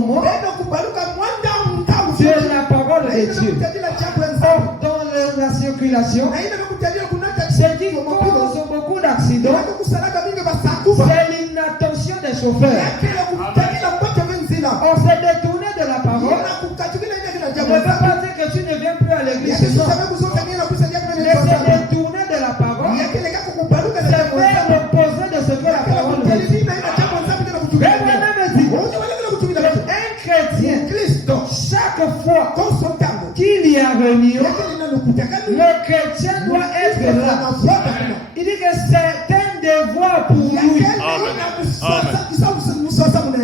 moment de la parole de Dieu dans la circulation, c'est qui cause beaucoup d'accidents, c'est l'inattention des chauffeurs. On s'est détourné de la parole. Je ne veux pas dire que tu ne viens plus à l'église, non. Mais c'est détourné de la parole. C'est faire l'opposé de ce que la parole veut dire. Un chrétien, chaque fois qu'il y a réunion, le chrétien doit être là. Il dit que c'est un devoir pour lui.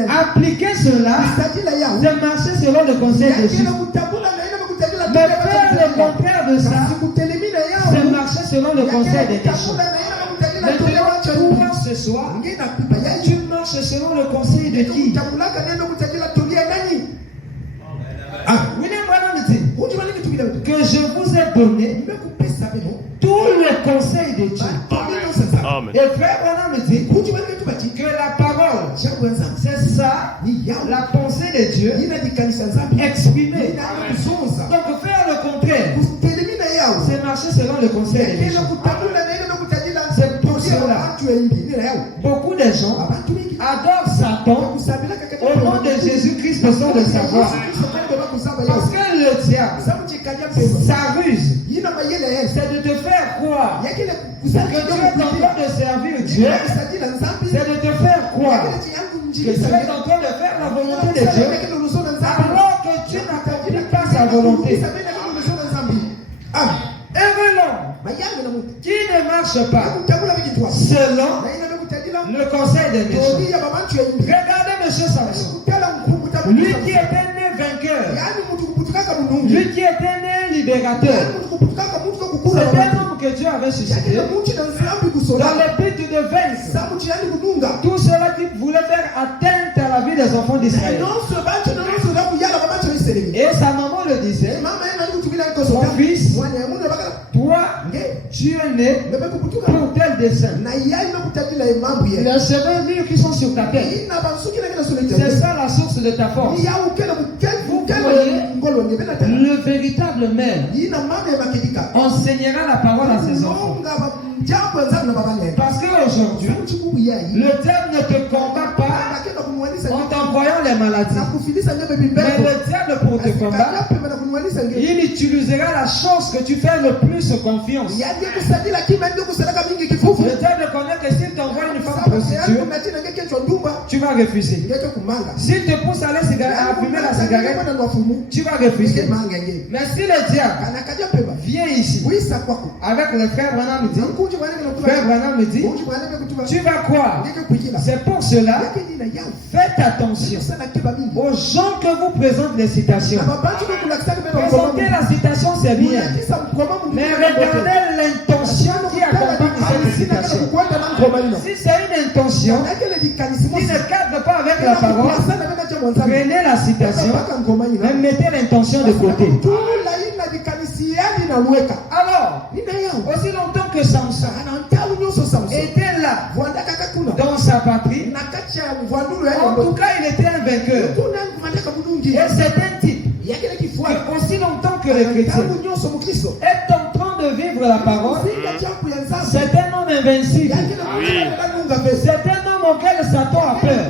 Appliquer cela, c'est marcher selon le conseil de Dieu. Mais faire le contraire de ça, c'est marcher selon le conseil des déchets. Maintenant, toi ce soir, tu marches selon le conseil de qui? William Branham dit que je vous ai donné tout le conseil de Dieu. Et frère Branham dit que la parole, c'est ça, la pensée de Dieu exprimée. Donc faire le contraire, c'est marcher selon le conseil de Dieu. C'est pour cela, beaucoup de gens adorent Satan au nom de Jésus-Christ sans le savoir. Parce que le diable, sa ruse, c'est de te faire croire que tu es en train de servir Dieu. C'est de te faire croire que tu es en train de faire la volonté de Dieu alors que tu n'accomplis pas sa volonté. Un l'homme qui ne marche pas selon le conseil des méchants. Regardez M. Samson. Lui qui était né vainqueur, lui qui était né libérateur, c'est un homme que Dieu avait suscité dans le but de vaincre tout cela qui voulait faire atteinte à la vie des enfants d'Israël. Et sa maman le disait, son fils, toi, tu es né pour tel dessein. Les cheveux qui sont sur ta tête, c'est ça la source de ta force. Vous voyez, le véritable mère enseignera la parole à ses enfants. Parce qu'aujourd'hui, le diable ne te combat pas en t'envoyant les maladies. Mais le diable, pour te combattre, il utilisera la chose que tu fais le plus confiance. Le diable connaît que s'il t'envoie une femme prostituée, tu vas refuser. S'il te pousse à fumer la cigarette, tu vas refuser. Mais si le diable vient ici avec le frère Branham dit, tu vas croire. C'est pour cela, faites attention aux gens que vous présentez les citations. Présenter la citation, c'est bien. Mais regardez l'intention qui accompagne cette citation. Si c'est une intention qui ne cadre pas avec la parole, prenez la citation et mettez l'intention de côté. Alors, aussi longtemps que Samson était là dans sa patrie, en tout cas il était un vainqueur. Et c'est un type que aussi longtemps que le chrétien est en train de vivre la parole, c'est un homme invincible. C'est un homme auquel Satan a peur.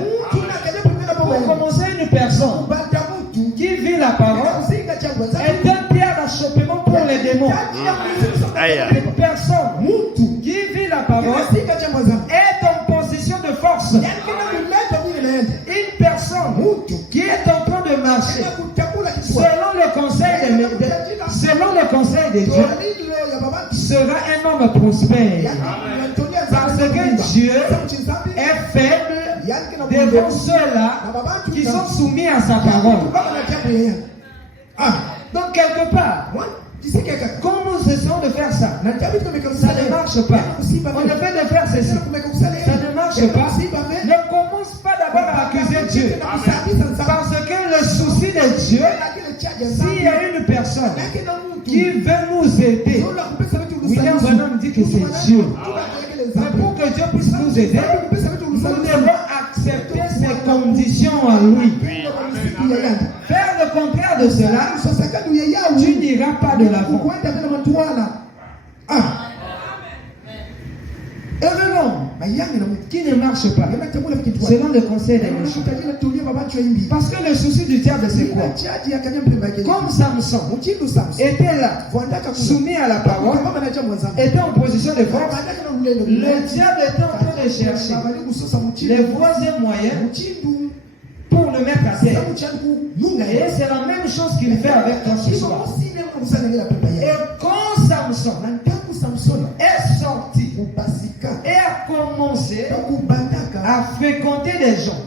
Pour commencer, une personne qui vit la parole est un pierre d'achoppement pour les démons. Une personne qui vit la parole est en position de force. Une personne qui est en train de marcher selon le conseil de Dieu sera un homme prospère. Parce que Dieu est faible devant ceux-là qui sont soumis à sa parole. Donc quelque part, quand nous essayons de faire ça, ça ne marche pas. On essaie de faire ceci, ça ne marche pas. Ne commence pas d'abord à accuser Dieu. Parce que le souci de Dieu, s'il y a une personne qui veut nous aider, William Branham dit que c'est Dieu. Mais pour que Dieu puisse nous aider, nous devons accepter ses condition à lui. Faire le contraire de cela, tu n'iras pas de l'avant. Et le l'homme qui ne marche pas selon le conseil des méchants. Parce que le souci du diable, c'est quoi? Comme Samson était là, soumis à la parole, était en position de force, le diable était en train de chercher les voies et moyens pour le mettre à terre. Et c'est la même chose qu'il fait avec toi ce soir. Et quand Samson est sorti et a commencé à fréquenter des gens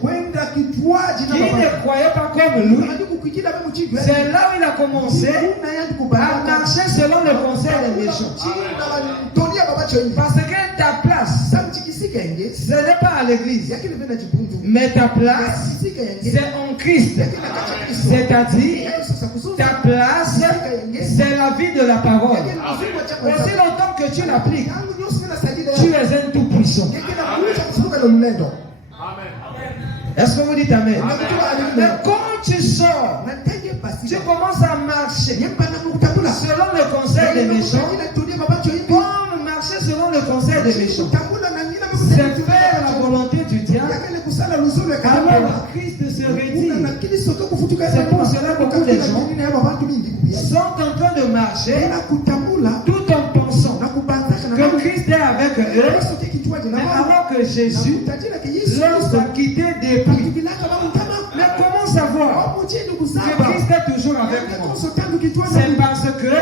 qui ne croyaient pas comme lui, c'est là où il a commencé à marcher selon le conseil des méchants. Parce que ta place, ce n'est pas à l'église, mais ta place, c'est en Christ. C'est-à-dire, ta place, c'est la vie de la parole. Aussi longtemps que tu l'appliques, tu es un tout-puissant. Est-ce que vous dites Amen? Mais quand tu sors, tu commences à marcher selon le conseil des méchants. Comme marcher selon le conseil des méchants, c'est faire la volonté du diable. Alors Christ se retire. C'est pour cela que beaucoup de gens sont en train de marcher tout en pensant que Christ est avec eux. Mais alors que Jésus leur a quitté depuis. Mais comment savoir que Christ est toujours avec moi? C'est parce que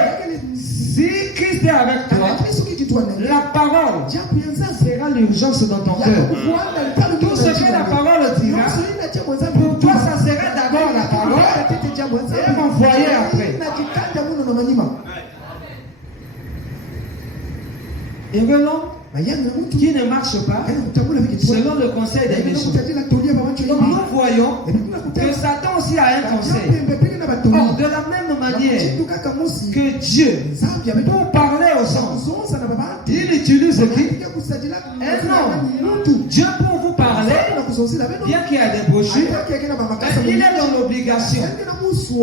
si Christ est avec toi, la parole sera l'urgence dans ton cœur. Tout ce que la parole dira, pour toi, ça sera d'abord la parole et m'envoyer après. Et l'homme qui ne marche pas selon le conseil des méchants. Donc nous voyons que Satan aussi a un conseil. Or, de la même manière que Dieu, pour parler aux anges, il utilise qui? Un homme. Dieu pour vous parler, bien qu'il y ait des brochures, il est dans l'obligation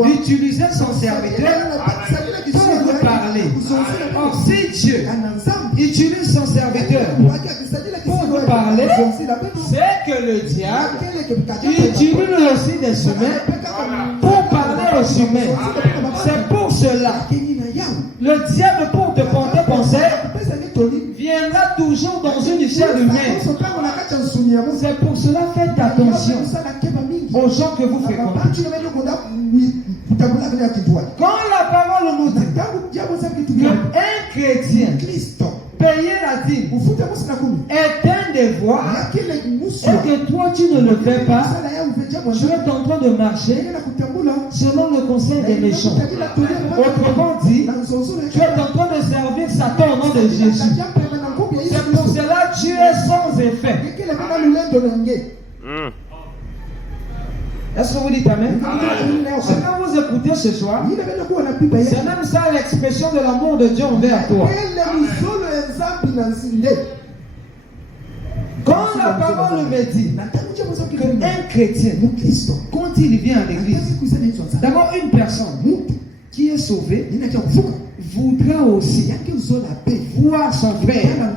d'utiliser son serviteur pour vous parler. Or, si Dieu utilise son serviteur pour vous parler, c'est que le diable utilise aussi des humains pour parler aux humains. C'est pour cela, le diable pour te porter conseil viendra toujours dans une chair humaine. C'est pour cela, faites attention aux gens que vous fréquentez. Quand la parole nous dit qu'un chrétien payer la dîme est un devoir et que toi tu ne le fais pas, tu es en train de marcher selon le conseil des méchants. Autrement dit, tu es en train de servir Satan au nom de Jésus. C'est pour cela que tu es sans effet. Est-ce que vous dites Amen? Ce que vous écoutez ce soir, c'est même ça l'expression de l'amour de Dieu envers toi. Quand la parole me dit qu'un chrétien, quand il vient à l'église, d'abord une personne qui est sauvée voudra aussi voir son frère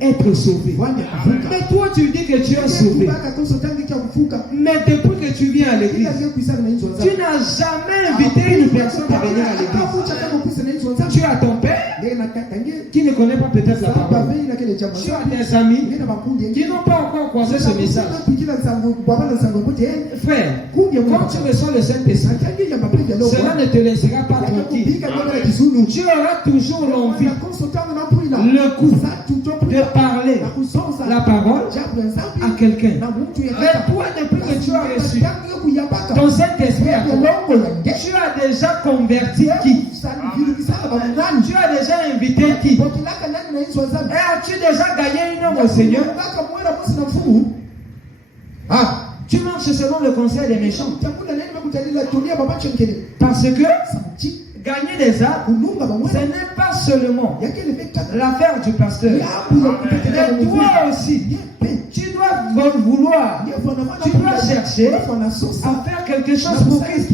être sauvé. Mais toi tu dis que tu es sauvé. Mais depuis que tu viens à l'église, tu n'as jamais invité une personne à venir à l'église. Tu as ton père qui ne connaît pas peut-être la parole. Tu as des amis qui n'ont pas encore croisé ce message. Frère, quand tu reçois le Saint-Esprit, cela ne te laissera pas tranquille. Tu auras toujours l'envie, le coup de parler la parole à quelqu'un. Mais toi, depuis que tu as reçu ton Saint-Esprit, tu as déjà converti qui? Tu as déjà invité qui? Et as-tu déjà gagné une âme au Seigneur? Tu marches selon le conseil des méchants. Parce que gagner des âmes, ce n'est pas seulement l'affaire du pasteur. Mais toi aussi, tu dois vouloir. Tu dois chercher à faire quelque chose pour Christ.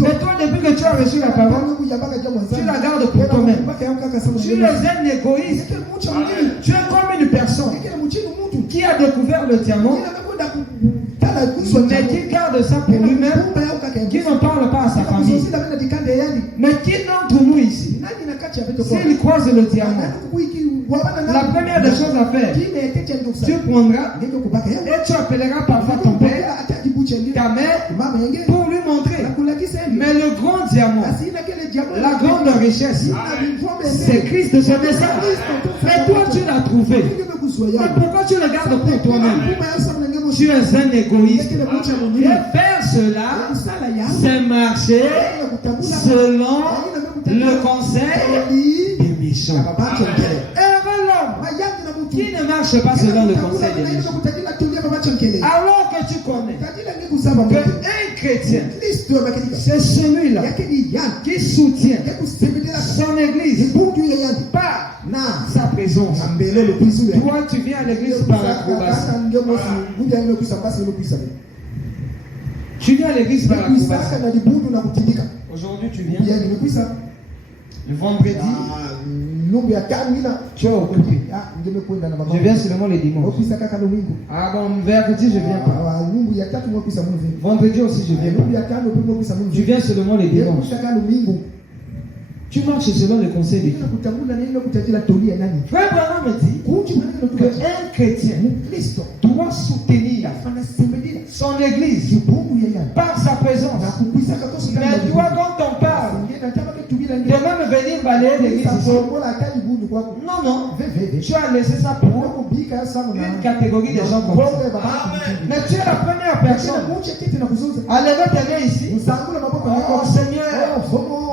Mais toi, depuis que tu as reçu la parole, tu la gardes pour toi-même. Tu es un égoïste. Tu es comme une personne qui a découvert le diamant, mais qui garde ça pour lui-même, qui ne parle pas à sa famille. Mais qui d'entre nous ici, s'il croise le diamant, la première des choses à faire, tu prendras et tu appelleras parfois ton père, ta mère, pour lui montrer. Mais le grand diamant, la grande richesse, c'est Christ de ce message. Et toi, tu l'as trouvé. Mais pourquoi tu le gardes pour toi-même? Tu es un égoïste. Et faire cela, c'est marcher selon le conseil des méchants. Heureux l'homme qui ne marche pas selon le conseil des méchants. Alors que tu connais qu'un chrétien, c'est celui-là qui soutient son église par sa présence. Toi, tu viens à l'église par l'approbation. Tu viens à l'église par l'approbation. Aujourd'hui, tu viens. Le vendredi, tu es occupé. Je viens seulement les dimanches. Ah bon, vendredi, je viens pas. Vendredi aussi, je viens pas. Tu viens seulement les dimanches. Tu marches selon le conseil des Frère Branham me dit qu'un chrétien doit soutenir son église par sa présence. Mais toi, quand on parle de même venir balayer l'église, non, non, tu as laissé ça pour une catégorie de gens comme ça. Mais tu es la première personne à lever tes mains ici. Oh Seigneur,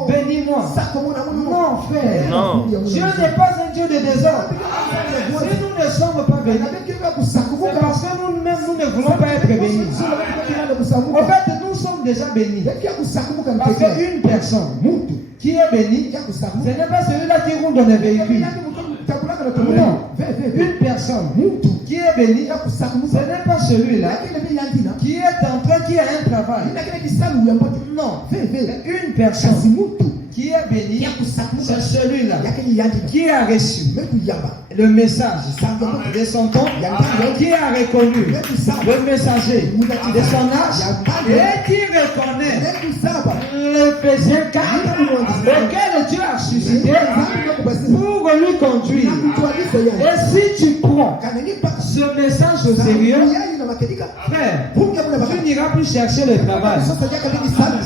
bénis-moi. Non, frère. Non. Dieu n'est pas un Dieu de désordre. Si nous ne sommes pas bénis, c'est parce que nous-mêmes, nous ne voulons pas être bénis. En fait, nous sommes déjà bénis. Parce qu'une personne qui est bénie, ce n'est pas celui-là qui roule dans les véhicules. Non. Une personne qui est bénie, ce n'est pas celui-là qui est en train, qui a un travail. Non. Une personne qui est béni, c'est celui-là qui a reçu le message de son temps, qui a reconnu le messager de son âge et qui reconnaît l'Éphésiens 4, lequel Dieu a suscité pour lui conduire. Et si tu prends ce message au sérieux, frère, tu n'iras plus chercher le travail.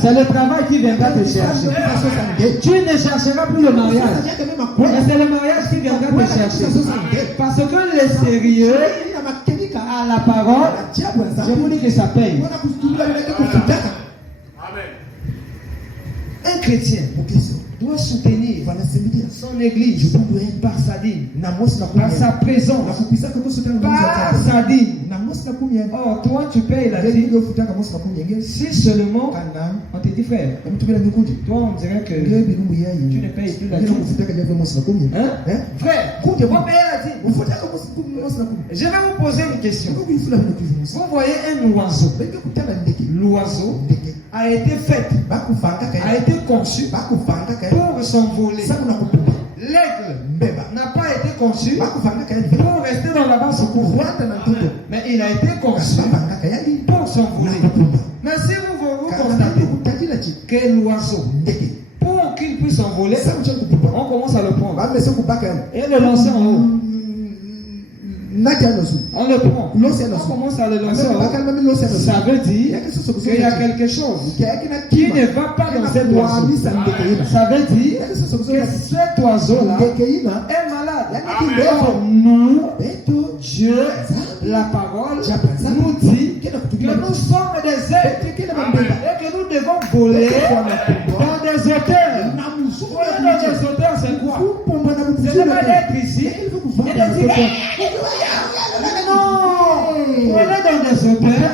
C'est le travail qui viendra te chercher. Tu ne chercheras plus le mariage. C'est le mariage qui viendra te chercher. Parce que le sérieux à la parole, je vous dis que ça paye. Un chrétien doit soutenir son église par sa dîme, par sa présence, par sa dîme. Oh, toi tu payes la dîme. Si seulement on te dit frère, toi on dirait que tu ne payes plus la dîme. Hein? Frère, on paye la dîme. Je vais vous poser une question. Vous voyez un oiseau. L'oiseau a été fait, a été conçu pour s'envoler. L'aigle n'a pas été conçu pour rester dans la basse cour. Mais il a été conçu pour s'envoler. Mais si vous constatez que l'oiseau, pour qu'il puisse s'envoler, on commence à le prendre et le lancer en haut. On le prend. On commence à le lancer en haut. Ça veut dire qu'il y a quelque chose qui ne va pas dans cet oiseau. Ça veut dire que cet oiseau-là est malade. Or, nous, Dieu, la parole, nous dit que nous sommes des êtres et que nous devons voler dans des hauteurs. Voler dans des hauteurs, c'est quoi? Ce n'est pas d'être ici et de dire non, voler dans des hauteurs,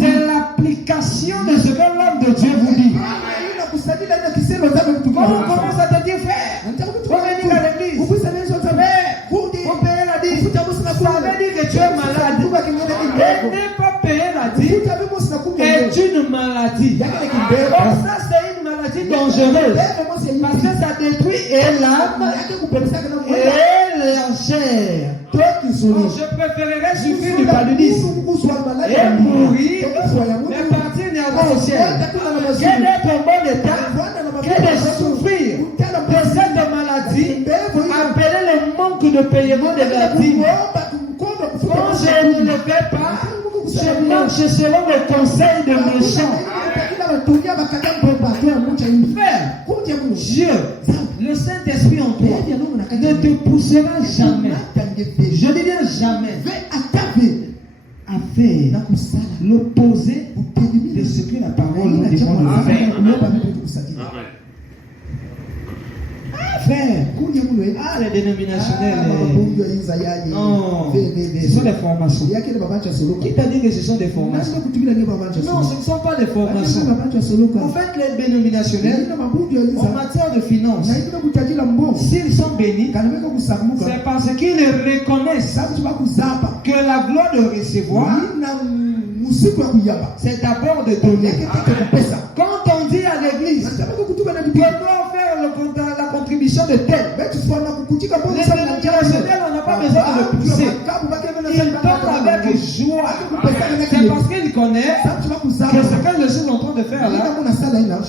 c'est l'application de ce que l'homme de Dieu vous dit. Quand on commence à te dire, frère, revenir à l'église, frère, on paye la dîme, ça veut dire que tu es malade. n'est pas payé la dîme est une maladie. Or ça c'est une maladie dangereuse parce que ça détruit et l'âme et la chair. Donc, je préférerais souffrir du paludisme et mourir, mais partir néanmoins au ciel. Quel est ton bon état? Quel est souffrir de cette maladie appelée le manque de paiement de la dîme? Quand je ne le fais pas, je marche selon le conseil de méchants. Frère, Dieu, le Saint-Esprit en toi, ne te poussera jamais. Je dis bien jamais. À faire l'opposé de ce que la parole nous demande de faire. Frère, les dénominationnels, non, ce sont des formations. Qui t'a dit que ce sont des formations? Non, ce ne sont pas des formations. En fait, les dénominationnels, en matière de finances, s'ils sont bénis, c'est parce qu'ils reconnaissent que la gloire de recevoir, c'est d'abord de donner. Quand on dit à l'église, on doit faire la contribution de tel, les dénominationnels, on n'a pas besoin de le pousser. Ils donnent avec joie. C'est parce qu'ils connaissent que ce que je suis en train de faire là,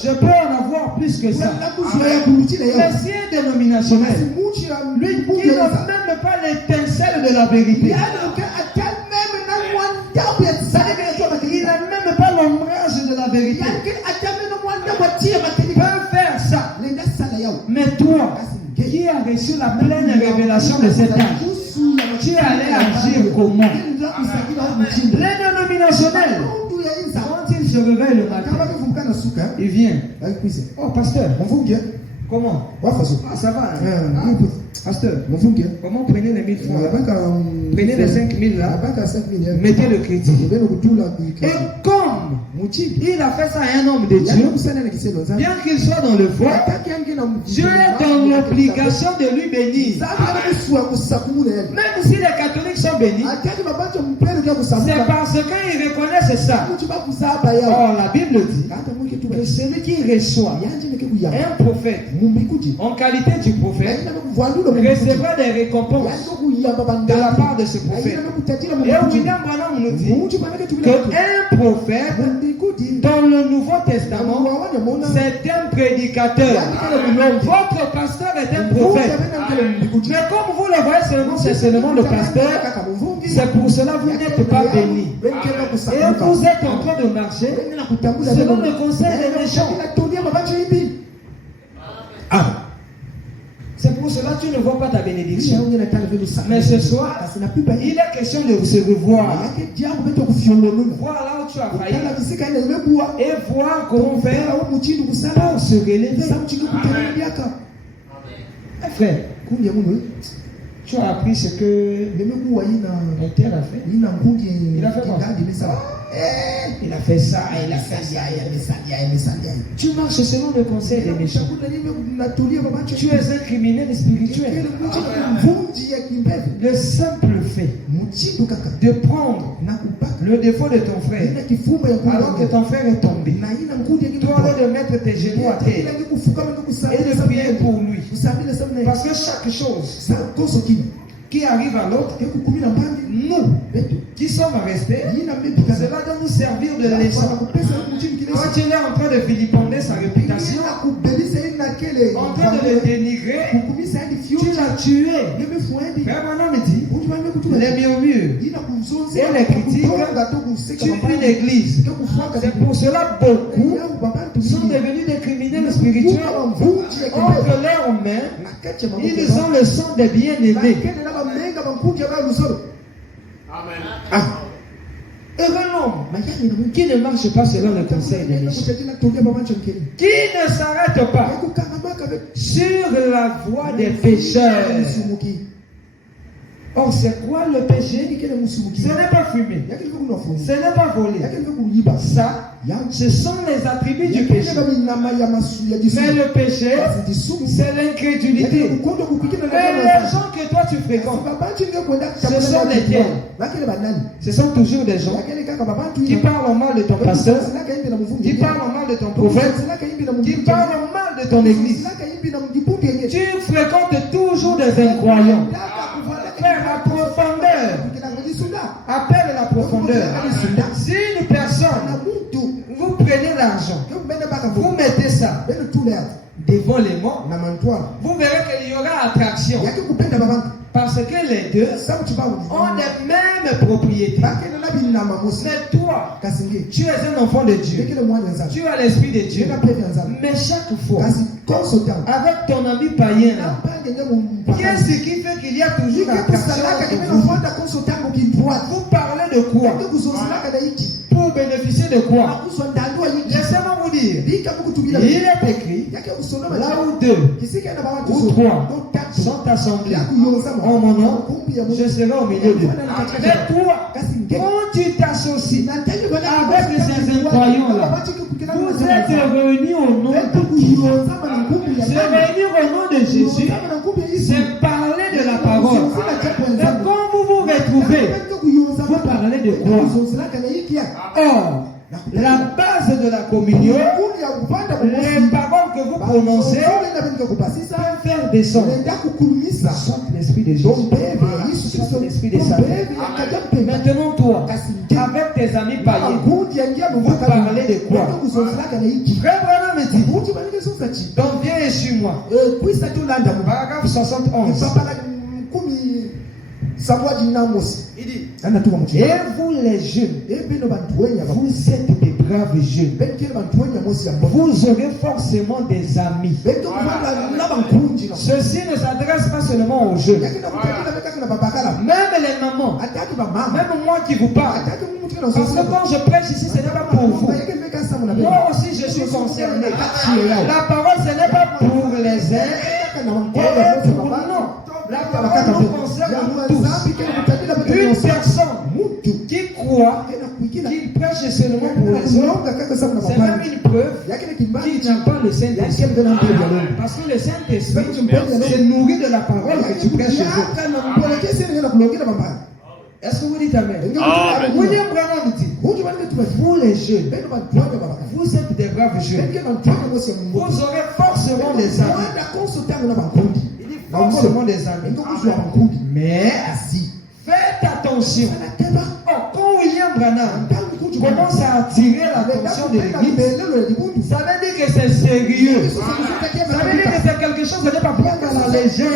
je peux en avoir plus que ça. Mais si un dénominationnel, lui qui n'a même pas l'étincelle de la vérité, il n'a même pas l'ombrage de la vérité, peut faire ça. Mais toi, qui as reçu la pleine révélation de cet âge, tu allais agir comment? Les dénominationnels, quand ils se réveillent le matin, ils viennent. Oh, pasteur, comment? Ah, ça va. Pasteur, comment prenez les 1000 francs? Prenez les 5000 là, mettez le crédit. Et comme il a fait ça à un homme de Dieu, bien qu'il soit dans le froid, Dieu est dans l'obligation de lui bénir. Même si les catholiques sont bénis, c'est parce qu'ils reconnaissent ça. Or, la Bible dit que celui qui reçoit un prophète en qualité du prophète recevra des récompenses de la part de ce prophète. Et William Branham nous dit qu'un prophète dans le Nouveau Testament, c'est un prédicateur. Votre pasteur est un prophète. Mais comme vous le voyez seulement, c'est seulement le pasteur, c'est pour cela que vous n'êtes pas béni. Et vous êtes en train de marcher selon le conseil des méchants. C'est pour cela que tu ne vois pas ta bénédiction. Mais ce soir, il est question de se revoir. Voir là où tu as failli. Et voir comment faire pour se relever. Frère, tu as appris ce que un tel a fait. Il a fait quoi? Il a fait ça, il a fait ça. Tu marches selon le conseil des méchants. Tu es un criminel spirituel. Le simple fait de prendre le défaut de ton frère alors que ton frère est tombé, toi de mettre tes genoux à terre et de prier pour lui. Parce que chaque chose qui arrive à l'autre, nous qui sommes restés, cela doit nous servir de leçon. Quand tu es en train de vilipender sa réputation, en train de le dénigrer, tu l'as tué. Frère Branham me dit, les murmures et les critiques tuent une église. C'est pour cela beaucoup sont devenus des criminels spirituels. Entre leurs mains, ils ont le sang des bien-aimés. Amen. Heureux l'homme qui ne marche pas selon le conseil des méchants, qui ne s'arrête pas sur la voie des pécheurs. Or, c'est quoi le péché? Ce n'est pas fumer, ce n'est pas voler, Ça, ce sont les attributs du péché. Mais le péché, c'est l'incrédulité. Et les gens que toi tu fréquentes, ce sont les tiens. Ce sont toujours des gens qui parlent mal de ton pasteur, qui parlent mal de ton prophète, qui parlent mal de ton église. Tu fréquentes toujours des incroyants. Frère, la profondeur. Appelle la profondeur. Si une personne, vous prenez l'argent, vous mettez ça devant les morts, vous verrez qu'il y aura attraction. Parce que les deux ont les mêmes propriétés. Mais toi, tu es un enfant de Dieu. Tu as l'esprit de Dieu. Mais chaque fois, avec ton ami païen, qu'est-ce qui fait qu'il y a toujours l'attraction? Vous parlez de quoi? Pour bénéficier de quoi? Laissez-moi vous dire. Il est écrit, là où deux ou trois sont assemblés en mon nom, je serai au milieu d'eux. Mais toi, quand tu t'associes avec ces incroyants-là, vous êtes réunis au nom de Dieu. Se réunir au nom de Jésus, c'est parler de la parole. Et quand vous vous retrouvez, vous parlez de quoi? Or, la base de la communion, les paroles que vous prononcez peuvent faire descendre l'esprit de Jésus, l'esprit de Satan. Maintenant toi, avec tes amis païens, vous parlez de quoi? Frère Branham me dit, donc viens et suis-moi. Paragraphe 71. Il dit, et vous les jeunes, vous êtes des braves jeunes. Vous aurez forcément des amis. Ceci ne s'adresse pas seulement aux jeunes. Même les mamans, même moi qui vous parle. Parce que quand je prêche ici, ce n'est pas pour vous. Moi aussi, je suis concerné. La parole, ce n'est pas pour les uns et pour nous. La parole nous concerne tous. Une personne qui croit qu'il prêche seulement pour les autres, c'est même une preuve qu'il n'a pas le Saint-Esprit. Parce que le Saint-Esprit se nourrit de la parole que tu prêches aux autres. Est-ce que vous dites Amen? William Branham dit, vous les jeunes, vous êtes des braves jeunes. Vous aurez forcément des amis. Forcément des amis. Mais faites attention. Quand William Branham commence à attirer l'attention de l'église, ça veut dire que c'est sérieux. Ça veut dire que c'est quelque chose qui n'est pas pris à la légère.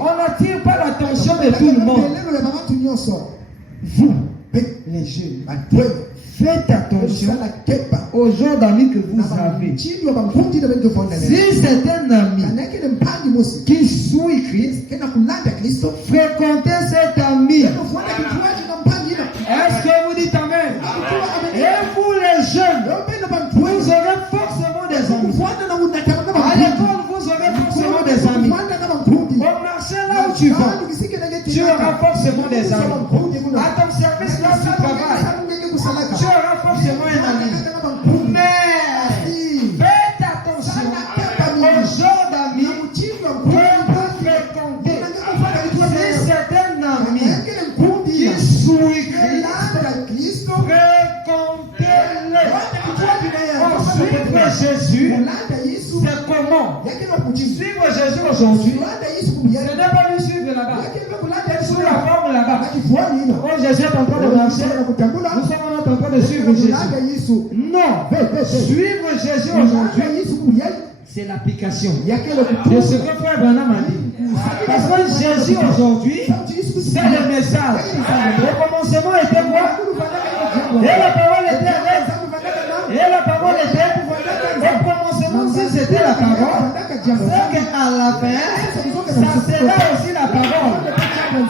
On n'attire pas l'attention de tout le monde. Vous, les jeunes, faites attention aux gens d'amis que vous avez. Si c'est un ami qui suit Christ, fréquentez cet ami. Est-ce que vous dites Amen? Et vous les jeunes, vous aurez forcément des amis. À l'école, vous aurez forcément des amis. Au marché, là où tu vas, tu auras forcément des amis. À ton service, là où tu travailles, tu auras forcément un ami. Mais faites attention aux gens d'amis que vous fréquentez. Si c'est un ami qui suit Christ, fréquentez-le. Suivre Jésus, c'est comment? Suivre Jésus aujourd'hui, ce n'est pas lui suivre là-bas. Sous la forme là-bas. Oh, Jésus est en train de marcher. Nous sommes en train de suivre Jésus. Non. Suivre Jésus aujourd'hui, c'est l'application. De ce que Frère Branham a dit. Parce que Jésus aujourd'hui, c'est le message. Le commencement était quoi? Et la parole était avec. Et la parole était. Au commencement, si c'était la parole, c'est qu'à la fin, ça sera aussi la parole.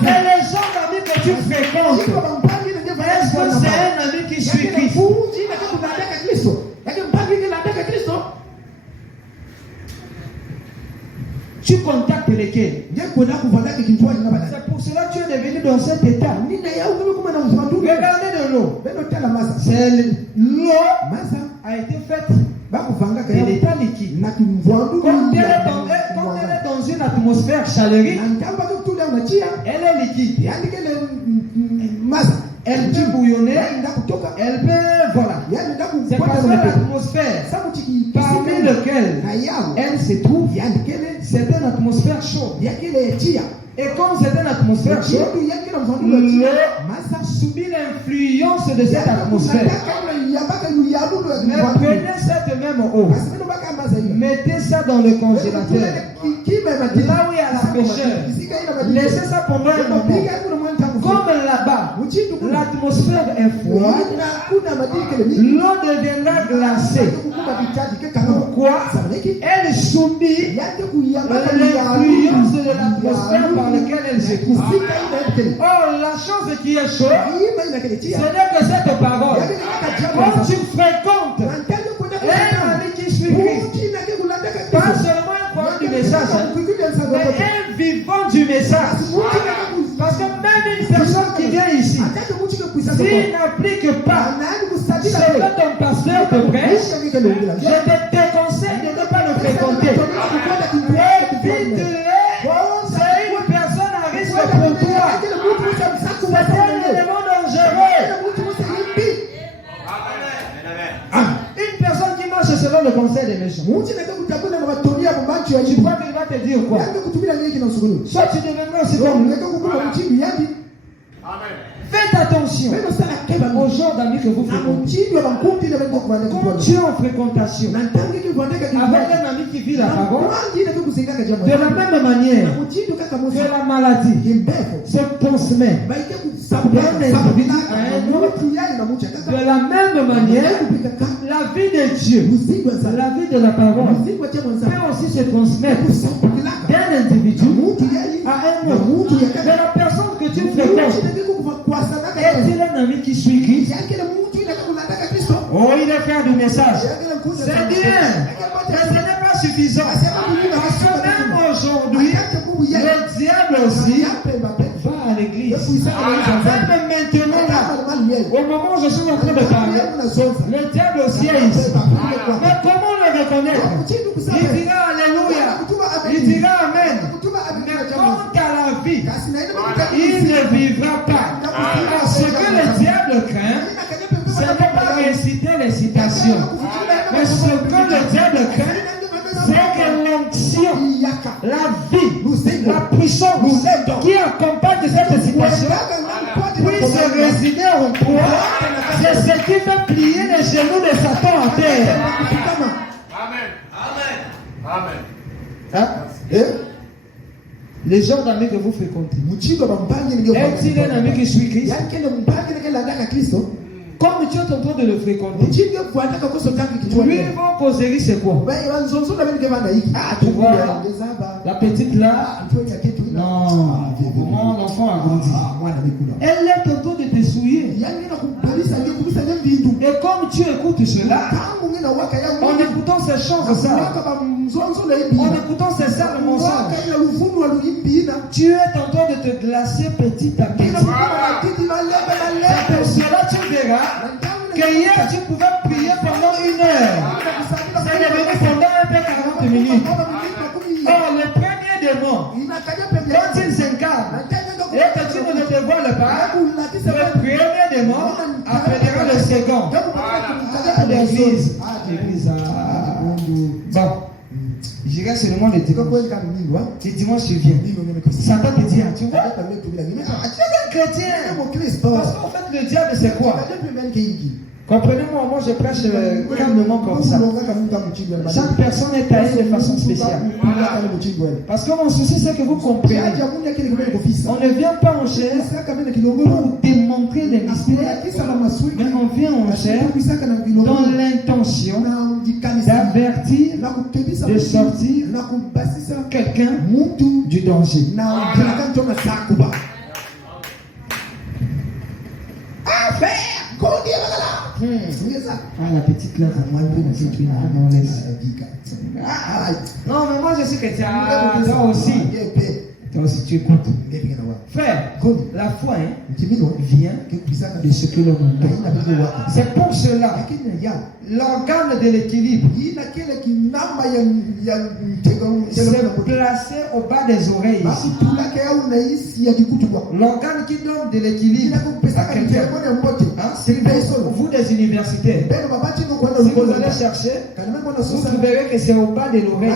C'est les gens d'amis que tu fréquentes. Est-ce que c'est un ami qui suit Christ? Tu contactes lesquels? C'est pour cela que tu es devenu dans cet état. Regardez de de l'eau. C'est l'eau a été faite de l'état liquide. Quand elle est dans une atmosphère chaleureuse, elle est liquide. Elle peut bouillonner, elle peut, voilà. C'est parce que l'atmosphère parmi laquelle elle se trouve, c'est une atmosphère chaude. Et comme c'est une atmosphère chaude, l'eau subit l'influence de cette atmosphère. Mais prenez cette même eau, mettez ça dans le congélateur. Là où il y a la fraîcheur, laissez ça pendant un moment. Comme là-bas, l'atmosphère est froide, l'eau deviendra glacée. Pourquoi? Elle subit l'influence de l'atmosphère par laquelle elle se trouve. Oh, la chose qui est chaude, ce n'est que cette parole. Quand tu fréquentes un ami qui suit Christ, pas seulement un croyant du message, mais un vivant du message. Parce que même une personne qui vient ici, s'il n'applique pas ce que ton pasteur te prêche, je te déconseille de ne pas le fréquenter. Évite-le. C'est une personne à risque pour toi. C'est un élément dangereux. Une personne qui marche selon le conseil des méchants. Tu crois qu'il va te dire quoi? Soit tu deviendras aussi comme lui. Faites attention aux gens d'amis que vous fréquentez. Quand tu es en fréquentation avec un ami qui vit la parole, de la même manière que la maladie se transmet d'un individu à un autre, de la même manière, la vie de Dieu, la vie de la parole peut aussi se transmettre d'un individu à un autre. De la personne que tu fréquentes, est-il un ami qui suit Christ? Oh, il est frère du message. C'est bien, mais ce n'est pas suffisant. Parce que même aujourd'hui, le diable aussi va à l'église. Même maintenant, là, au moment où je suis en train de parler, le diable aussi est ici. Mais comment le reconnaître? Il dira Alléluia, il dira Amen. Mais quant à la vie, il ne vivra pas. Ce que le diable craint, ce n'est pas réciter les citations. Mais ce que le diable craint, c'est que l'onction, la vie, la puissance qui accompagne cette citation puisse résider en toi. C'est ce qui fait plier les genoux de Satan en terre. Amen. Amen. Les gens d'amis que vous fréquentez, est-il un ami qui suit Christ? Comme tu es en train de le fréquenter, lui vont causer c'est quoi? Ah, tu vois, la petite là, non, comment l'enfant a grandi? Elle est en train de te souiller. Et comme tu écoutes cela, en écoutant ces choses, en écoutant ces salles mensonges, tu es en train de te glacer petit à petit. C'est pour cela tu verras que hier tu pouvais prier pendant 1 heure. C'est devenu pendant un peu 40 minutes. Or, le premier démon, quand il s'incarne et que tu ne te vois pas, le premier démon appellera le second. À l'église. Bon. J'irai seulement le dimanche. Le dimanche, je viens. Satan te dit, tu vois, tu es un chrétien. Parce qu'en fait, le diable, c'est quoi? Comprenez-moi, moi je prêche calmement comme ça. Chaque personne est taillée de façon spéciale. Parce que mon souci, c'est que vous comprenez. On ne vient pas en chair pour démontrer les mystères, mais on vient en chair dans l'intention d'avertir, de sortir quelqu'un du danger. La petite là, non, mais moi je suis chrétien. Toi aussi. Toi aussi tu écoutes. Frère, la foi vient de ce que l'on entend. C'est pour cela l'organe de l'équilibre c'est placé au bas des oreilles. L'organe qui donne de l'équilibre à quelqu'un. C'est pour vous des universitaires. Si vous allez chercher, vous verrez que c'est au bas de l'oreille.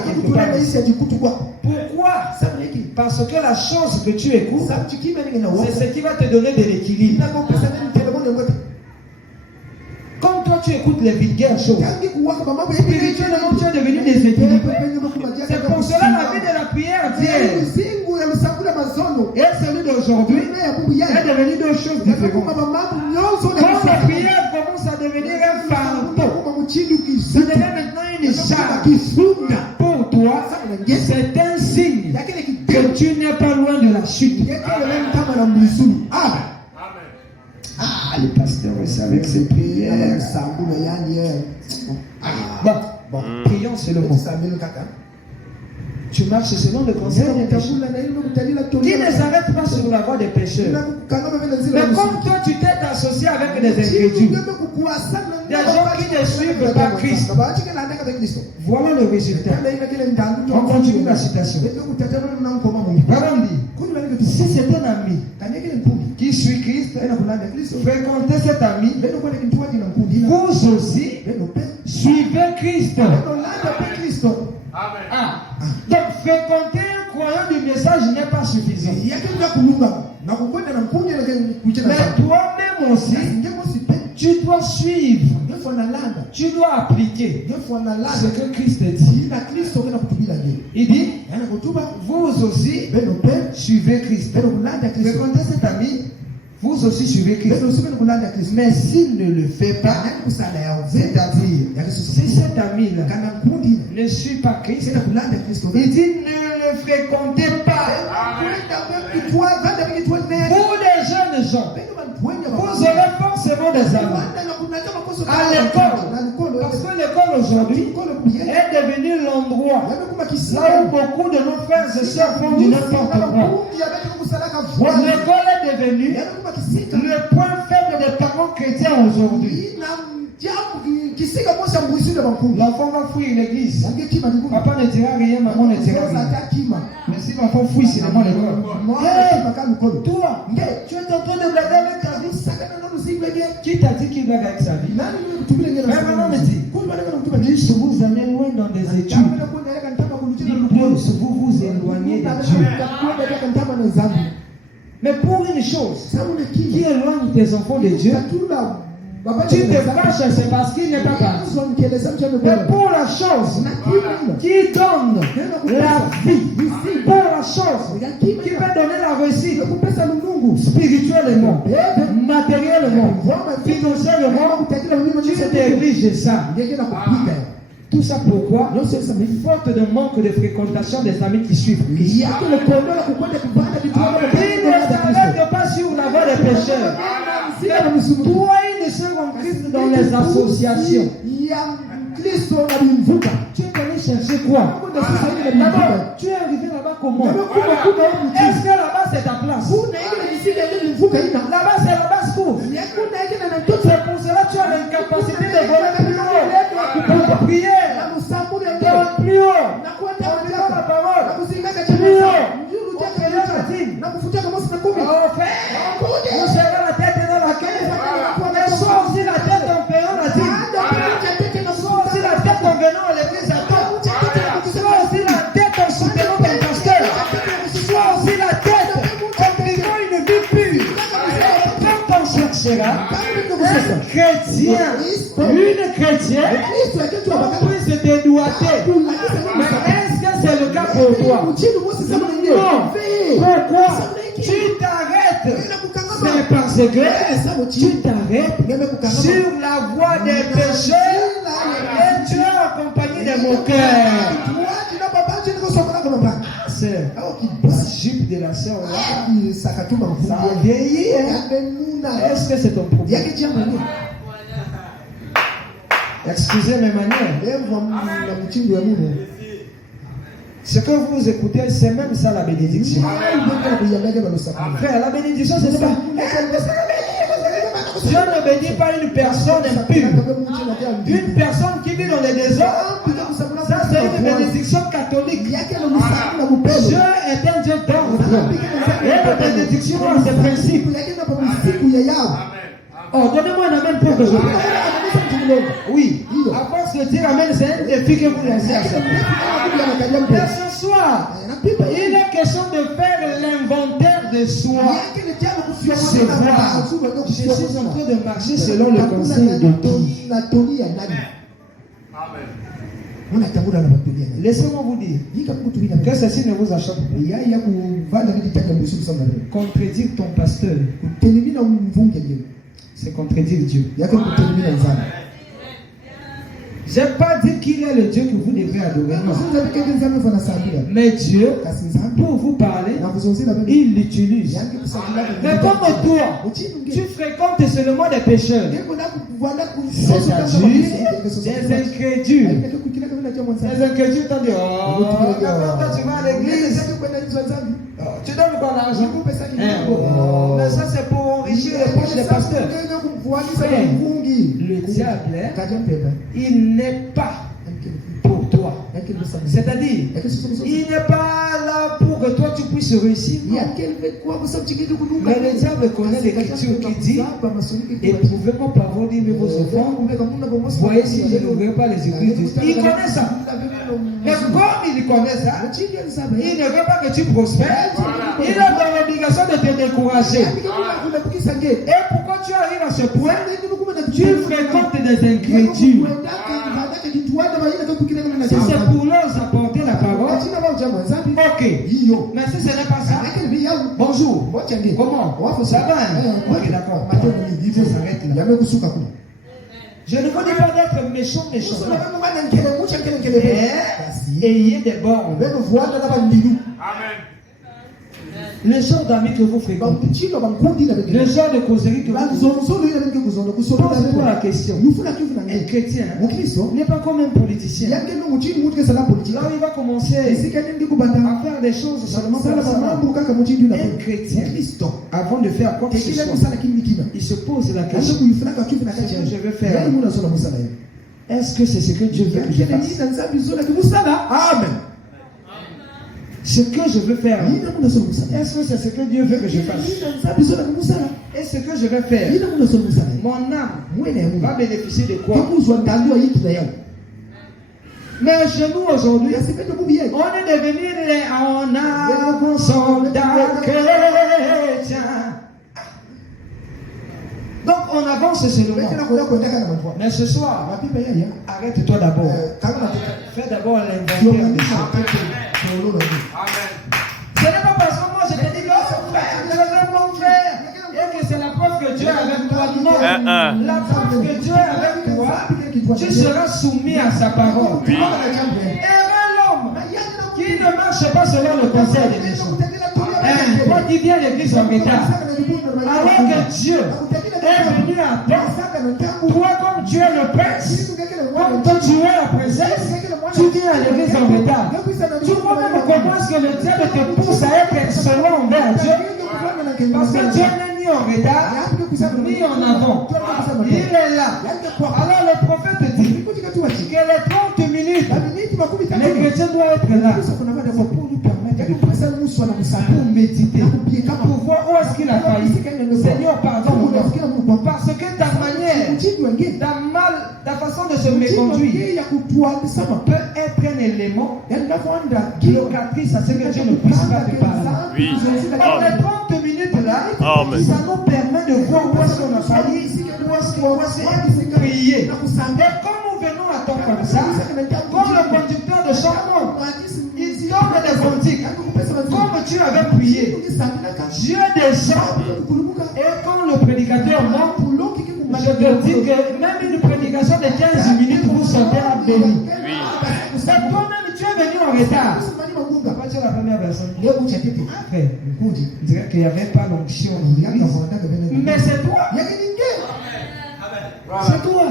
Pourquoi? Parce que la chose que tu écoutes, c'est ce qui va te donner de l'équilibre. Quand toi tu écoutes les vulgaires choses, spirituellement tu es devenu déséquilibré. C'est pour cela la vie de la prière d'hier et celui d'aujourd'hui est devenu deux choses différentes. Quand la prière commence à devenir un fardeau, ça devient maintenant une charge pour toi, c'est un signe que tu n'es pas loin de la chute. Le pasteur est avec ses prières. Bon, prions selon. Tu marches selon le conseil des pécheurs. Qui ne s'arrête pas sur la voie des pécheurs. Mais comme toi tu t'es associé avec des incrédules, des gens qui ne suivent pas Christ, voilà le résultat. On continue la citation. Si c'est un ami qui suit Christ, fréquentez cet ami, vous aussi suivez Christ. Donc fréquenter un croyant du message n'est pas suffisant. Mais toi-même aussi, tu dois suivre, tu dois appliquer ce que Christ dit. Il dit, vous aussi suivez Christ. Fréquentez cet ami, vous aussi suivez Christ. Mais s'il ne le fait pas, c'est-à-dire, si cet ami-là ne suit pas Christ, il dit ne le fréquentez pas. Vous les jeunes gens, vous aurez forcément des amis à l'école. Parce que l'école aujourd'hui est devenue l'endroit là où beaucoup de nos frères et sœurs font du n'importe quoi. L'école est devenue le point faible des parents chrétiens aujourd'hui. L'enfant va fuir l'église. Papa ne dira rien, maman ne dira rien. Mais si l'enfant fuit, c'est vraiment l'école. Toi, tu es en train de blaguer avec ta vie. Qui t'a dit qu'il blague avec sa vie? Mais maman me dit, Dieu vous amène loin dans des études. Vous vous éloignez de Dieu. Mais pour une chose qui éloigne tes enfants de Dieu, tu te fâches, c'est parce qu'il n'est pas parti. Mais pour la chose qui donne la vie, pour la chose qui peut donner la réussite spirituellement, matériellement, financièrement, tu négliges ça. Tout ça pourquoi? Faute de manque de fréquentation des amis qui suivent Christ. Il ne s'arrête pas sur la voie des pécheurs. Toi, il ne se rend Christ dans les associations. Tu es allé chercher quoi? D'abord, tu es arrivé là-bas comment? Est-ce que là-bas c'est ta place? Là-bas c'est la basse-cour. C'est pour cela que tu as l'incapacité de voler plus haut. Pour prier. Plus haut. Pour dire la parole. Plus haut. Pour prier la dîme. On serra la tête dans la caisse. Mais sois aussi la tête en payant la dîme. Sois aussi la tête en venant à l'église à temps. Sois aussi la tête en soutenant ton pasteur. Sois aussi la tête en vivant une vie pure. Quand on cherchera un chrétien, une chrétienne, on peut se dédouater. Mais est-ce que c'est le cas pour toi? Non. Pourquoi? Tu t'arrêtes. C'est parce que tu t'arrêtes sur la voie des pécheurs et tu es accompagné de mon cœur. C'est la jupe de la sœur là. Ça a vieilli. Est-ce que c'est ton problème? Excusez mes manières. Ce que vous écoutez, c'est même ça la bénédiction. Frère, la bénédiction, c'est ça. Dieu ne bénit pas une personne impure. Une personne qui vit dans les désordres, ça c'est une bénédiction catholique. Dieu est un Dieu d'ordre. Et la bénédiction a ses principes. Oh, donnez-moi un amen pour que je prie. Oui, à force de dire amen, c'est un défi que vous lancez à cette. Mais ce soir, il est question de faire l'inventaire de soi. C'est voir. Je suis en train de marcher selon le conseil de qui? Laissez-moi vous dire que ceci ne vous achoppe pas. Contredire ton pasteur, c'est contredire Dieu. Je n'ai pas dit qu'il est le Dieu que vous devrez adorer. Mais Dieu, pour vous parler, il l'utilise. Mais comme toi, tu fréquentes seulement des pécheurs, c'est-à-dire des incrédules. Les incrédules t'ont dit, oh, quand tu vas à l'église, tu donnes quoi l'argent? Mais ça c'est pour enrichir les poches des pasteurs. Le diable, il n'est pas pour toi. C'est-à-dire, il n'est pas là pour que toi tu puisses réussir. Mais le diable connaît l'écriture qui dit, éprouvez-moi par vos dîmes et vos offrandes. Voyez si je n'ouvrirai pas les écritures. Il connaît ça. Mais comme il connaît ça, il ne veut pas que tu prospères. Il est dans l'obligation de te décourager. Et pourquoi tu arrives à ce point? Tu fréquentes des incrédules. Si c'est pour leur apporter la parole, ok. Mais si ce n'est pas ça, bonjour. Comment? Ça va? Ok, d'accord. Il faut s'arrêter là. Je ne vous dis pas d'être méchant. Ayez des bornes. Amen. Le genre d'amis que vous fréquentez, le genre de causerie que vous posez-vous la question. Un chrétien n'est pas comme un politicien. Là où il va commencer à faire des choses seulement pour ça. Un chrétien, avant de faire quoi que ce soit, il se pose la question, qu'est-ce que je vais faire? Est-ce que c'est ce que Dieu veut que je fasse? Amen. Ce que je veux faire, est-ce que c'est ce que Dieu veut que je fasse? Et ce que je vais faire, mon âme va bénéficier de quoi? Mais chez nous aujourd'hui, on est devenu en âme soldat chrétien. Donc on avance seulement. Mais ce soir, arrête-toi d'abord. Fais d'abord l'inventaire des choses. Ce n'est pas parce que moi je te dis que frère, mon frère, et que c'est la preuve que Dieu est avec toi. Non, la preuve que Dieu est avec toi, tu seras soumis à sa parole. Et l'homme qui ne marche pas selon le conseil des méchants, toi qui viens à l'église en retard, alors que Dieu est venu à toi comme tu es le prince, comme toi tu es la princesse, tu viens à l'église en retard. Tu vois même comment est-ce que le diable te pousse à être excellent envers Dieu. Parce que Dieu n'est ni en retard, ni en avant. Il est là. Alors le prophète dit que les 30 minutes, les chrétiens doivent être là. Pour nous permettre pour méditer, pour voir où est-ce qu'il a failli. Seigneur, pardonne-moi. Parce que ta manière, ta façon de se méconduire peut être un élément locatrice à ce que Dieu ne puisse pas te parler. Oui. Dans les 30 minutes là, ça nous permet de voir où est-ce qu'on a failli, où est-ce qu'on a prié. Et comme nous venons à temps comme ça, comme le conducteur de charbon, il donne des cantiques. Comme tu avais prié, Dieu descend. Et quand le prédicateur monte, je te dis que même une prédication de 15 minutes, vous sortez à béni. C'est toi-même, tu es venu en retard. Pourquoi tu es la première personne? Frère, on dirait qu'il n'y avait pas l'onction. Mais c'est toi. C'est toi.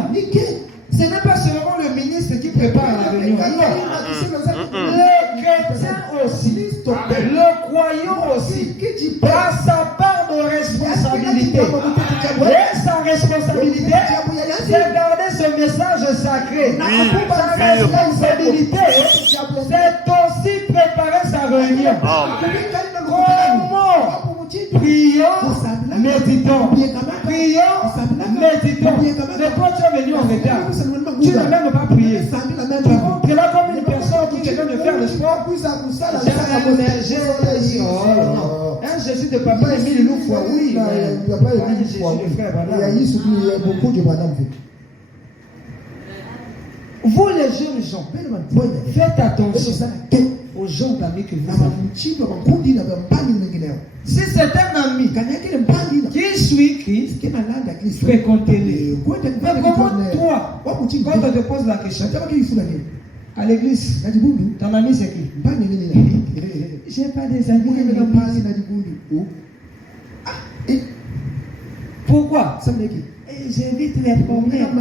Ce n'est pas seulement le ministre qui prépare la réunion. Non. Le chrétien à sa part de responsabilité. Et sa responsabilité, c'est garder ce message sacré. Sa responsabilité, c'est aussi préparer sa réunion. Comment? Prions, méditons. Prions, méditons. Mais toi, tu es venu en retard. Tu n'as même pas prié. Tu es là comme une personne qui vient de faire le sport. Un Jésus de papa Émile Loufoua, oui. Papa Émile Loufoua, il y a beaucoup de madame. Vous les jeunes gens, faites attention aux gens d'amis que vous avez. Si c'est un ami qui suit Christ, fréquentez-le. Mais comment toi, quand on te pose la question, à l'église, ton ami c'est qui? J'ai pas des amis. Pourquoi? J'évite les problèmes.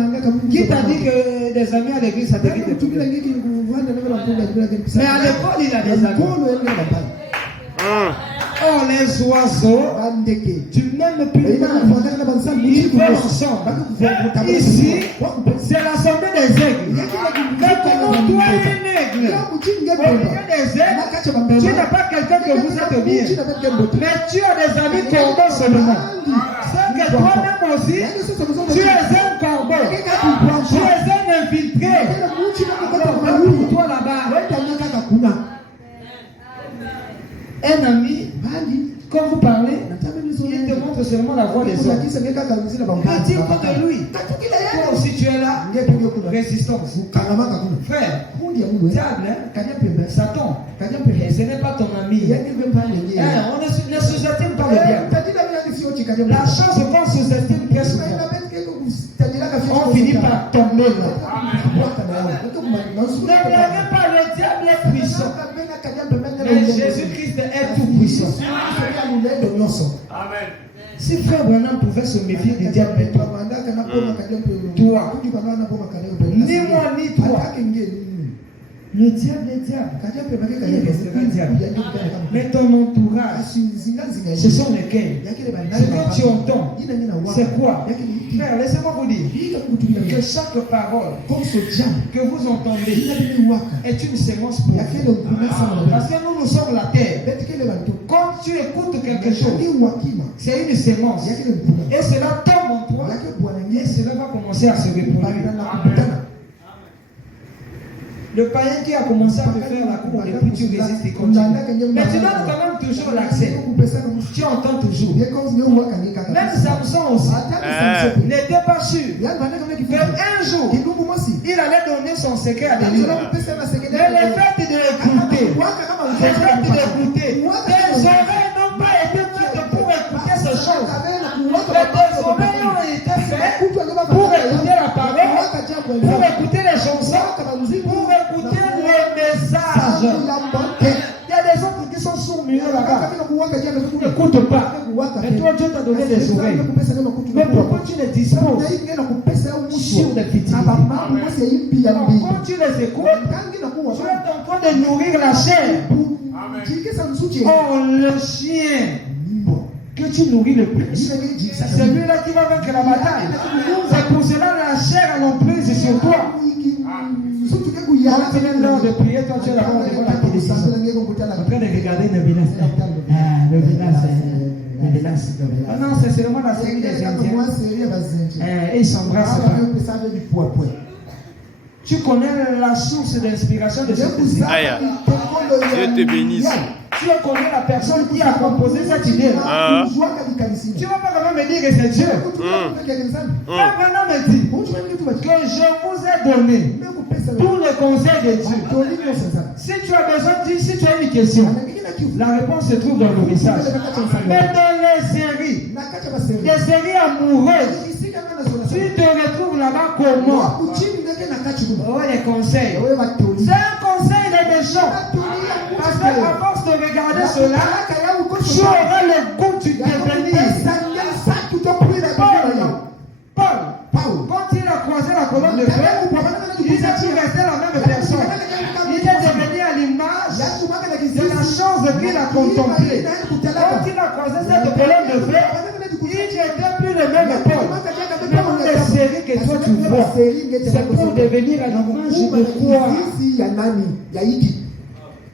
Qui t'a dit que des amis à l'église, ça t'évite les problèmes? Mais à l'école, il a des amis. Oh, les oiseaux, tu m'aimes plus mal. Ils vont ensemble. Ici, c'est l'assemblée des aigles. Mais comment toi, un aigle, au milieu des aigles, tu n'as pas quelqu'un que vous êtes bien. Mais tu as des amis corbeaux seulement. C'est que toi-même aussi, tu es un corbeau. Tu es un infiltré. Toi là-bas. Un ami, quand vous parlez, il te montre seulement la voix des autres. Dis contre lui. Toi aussi tu es là. Résistance. Frère, diable, Satan, ce n'est pas ton ami. On ne sous-estime pas le diable. La chance qu'on sous-estime très souvent, on finit par tomber là. Ne blaguez pas, le diable est puissant. Mais Jésus-Christ est tout puissant. Amen. Si frère Branham pouvait se méfier du diable, toi, ni moi ni toi, le diable, mais ton entourage, ce sont lesquels? Ce que tu entends, c'est quoi? Frère, laissez-moi vous dire que chaque parole que vous entendez est une sémence pour vous. Parce que nous sommes la terre. Quand tu écoutes quelque chose, c'est une sémence. Et cela tombe en toi. Et cela va commencer à se reproduire. Le païen qui a commencé à te faire la cour et puis tu résistes et continues. Mais tu donnes quand même toujours l'accès. Tu entends toujours. Même Samson aussi n'était pas sûr. Mais un jour, il allait donner son secret à des gens. Mais le fait d'écouter, tes oreilles n'ont pas été faites pour écouter ces choses. Mais tes oreilles ont été faites pour écouter la parole, pour écouter les chansons, pour écouter les messages. Il y a des autres qui sont sourds-muets là-bas. N'écoute pas. Mais toi, Dieu t'a donné des oreilles. Mais pourquoi tu les disposes sur des petits? Quand tu les écoutes, tu es en train de nourrir la chair. Oh, le chien que tu nourris le plus, c'est lui-là qui va vaincre la bataille. C'est pour cela que la chair a l'emprise sur toi. Quand tu es l'heure de prier, toi tu es là-bas devant la télévision, en train de regarder le village. Le village. Ah non, c'est seulement la série des Indiens. Ils s'embrassent pas. Tu connais la source d'inspiration de cette idée. Dieu te bénisse. Tu connais la personne qui a composé cette idée. Tu ne vas pas quand même me dire que c'est Dieu. Maintenant me dit que je vous ai donné tous les conseils de Dieu. Si tu as besoin de dire, si tu as une question, la réponse se trouve dans le message. Mais dans les séries, des séries amoureuses, tu te retrouves là-bas comment? Oh, les conseils. C'est un conseil des méchants. Parce qu'à force de regarder cela, tu auras le goût du devenir. Paul, quand il a croisé la colonne de feu, il est resté la même personne. Il est devenu à l'image de la chose qu'il a contemplée. Quand il a croisé tu vois, c'est pour devenir à l'image de quoi?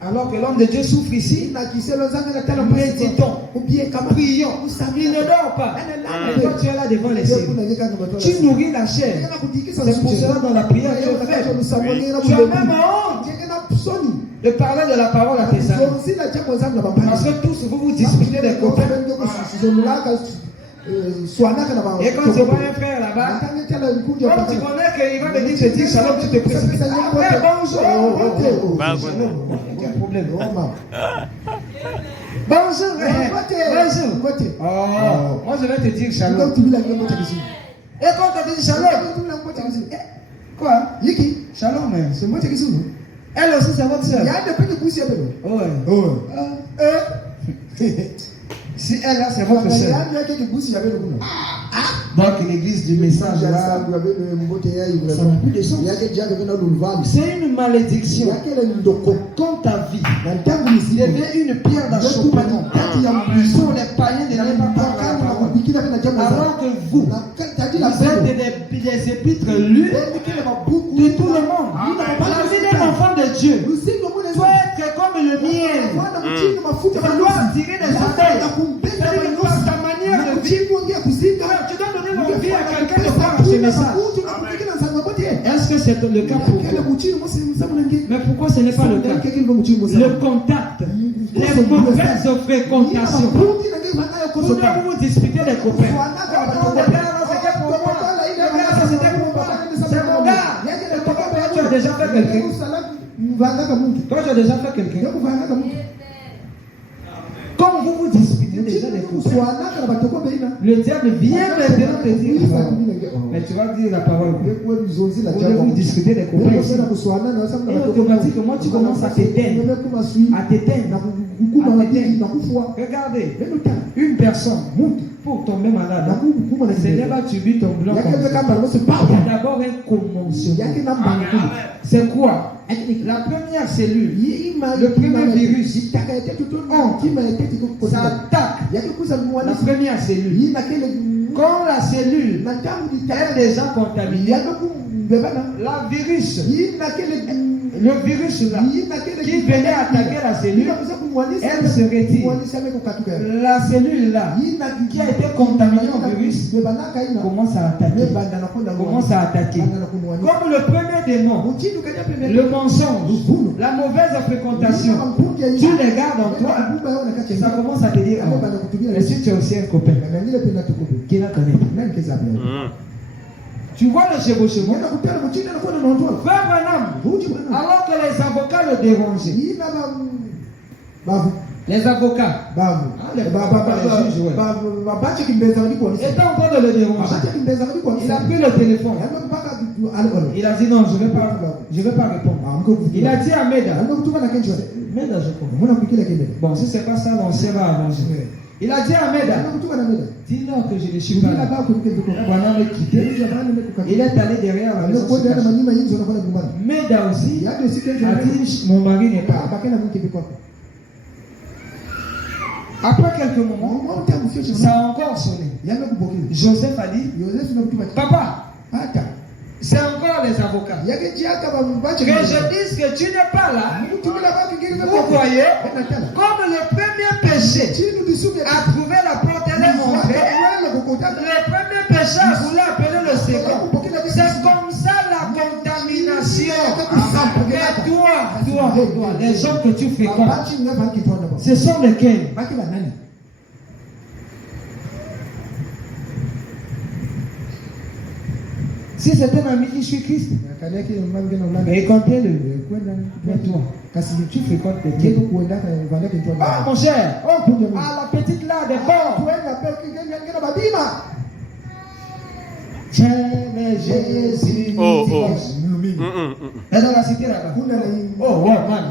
Alors que l'homme de Dieu souffre ici, méditons, prions, il ne dort pas. Et toi tu es là devant les cieux. Tu nourris la chair. C'est pour cela dans la prière tu es fait. Tu as même honte de parler de la parole à tes amis. Parce que tous vous disputez des copains. Et quand tu vois un frère là-bas, comme tu connais qu'il va venir te dire shalom, tu te précipites. Frère, bonjour. Quel problème? Bonjour. Bonjour. Oh, moi je vais te dire shalom. Et quand tu dis shalom, quoi? Shalom, c'est moi qui dis. Elle aussi, c'est votre soeur. Si elle là, c'est votre soeur. Donc l'église du message là, ça n'a plus de sens. C'est une malédiction. Quand ta vie devient une pierre d'achoppement pour les païens de n'aller pas parler la parole, alors que vous êtes des épîtres lus de tout le monde. La vie d'un enfant de Dieu doit être comme le miel. Ça doit attirer des abeilles. C'est-à-dire que sa manière de vivre, tu dois donner l'envie à quelqu'un de voir ce message. Est-ce que c'est le cas pour vous? Mais pourquoi ce n'est pas le cas? Le contact, les mauvaises fréquentations. Vous vous disputez des copains. C'est mon gars. Tu as déjà fait quelqu'un? Toi, tu as déjà fait quelqu'un? Comme vous vous disputez déjà des copains, le diable vient maintenant te dire, mais tu vas dire la parole. Vous devez discuter des copains. Et automatiquement, tu commences à t'éteindre. Regardez, une personne pour tomber malade, ce n'est pas tu vis ton blanc. Il y a d'abord un commencement. C'est quoi? La première cellule, le premier virus, ça attaque la première cellule. Quand la cellule est déjà contaminée, le virus là, qui venait attaquer la cellule, elle se retire. La cellule là, qui a été contaminée au virus, commence à attaquer. Comme le premier démon, le mensonge, la mauvaise fréquentation, tu les gardes en toi, ça commence à te dire, mais si tu es aussi un copain, qui n'a connaît pas. Tu vois le chevauchement. Frère Branham, alors que les avocats le dérangeaient. Les avocats. Étant en train de le déranger, il a pris le téléphone. Il a dit non, je ne vais pas répondre. Il a dit à Meda, Meda, je crois. Bon, si ce n'est pas ça, on sera arrangé. Il a dit à Meda, dis-leur que je ne suis pas là. Voilà, il est allé derrière la maison. Meda aussi a dit, mon mari n'est pas là. Après quelques moments, ça a encore sonné. Joseph a dit, papa, c'est encore les avocats. Que je dise que tu n'es pas là. Vous voyez, comme le premier péché a trouvé la porte, elle est entrée. Le premier péché a voulu appeler le second. C'est comme ça la contamination. Et toi, les gens que tu fréquentes, ce sont lesquels? Si c'est un ami qui suit Christ, mais comptez-le. Mais toi, tu fréquentes quelqu'un. Ah mon cher, la petite là, des bords. Mais Jésus. Elle est dans la cité là-bas. Oh, man.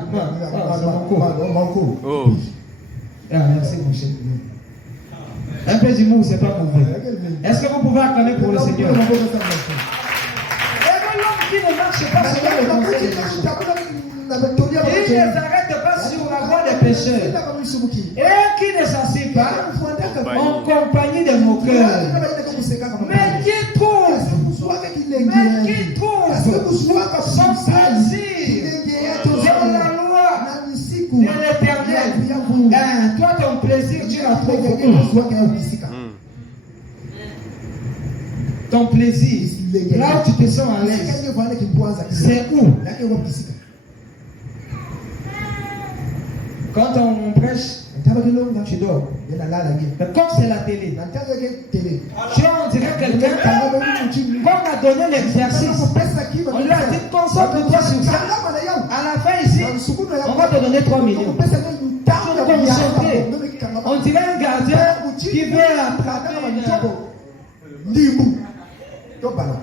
Merci mon cher. Un peu d'humour, c'est pas mauvais. Est-ce que vous pouvez acclamer pour le Seigneur? Et l'homme qui ne marche pas selon le conseil des gens, il ne s'arrête pas sur la voie des pécheurs, et qui ne s'assied pas en compagnie des moqueurs, mais qui trouve qui trouve son plaisir dans la loi de l'Éternel. Toi, ton plaisir, tu l'as trouvé où? Ton plaisir, là où tu te sens à l'aise, c'est où? Quand on prêche, tu dors. Mais comme c'est la télé, tu on dirait quelqu'un qu'on a donné l'exercice. On lui a dit concentre-toi sur ça. À la fin ici, on va te donner 3 millions. On dirait un gardien qui veut attraper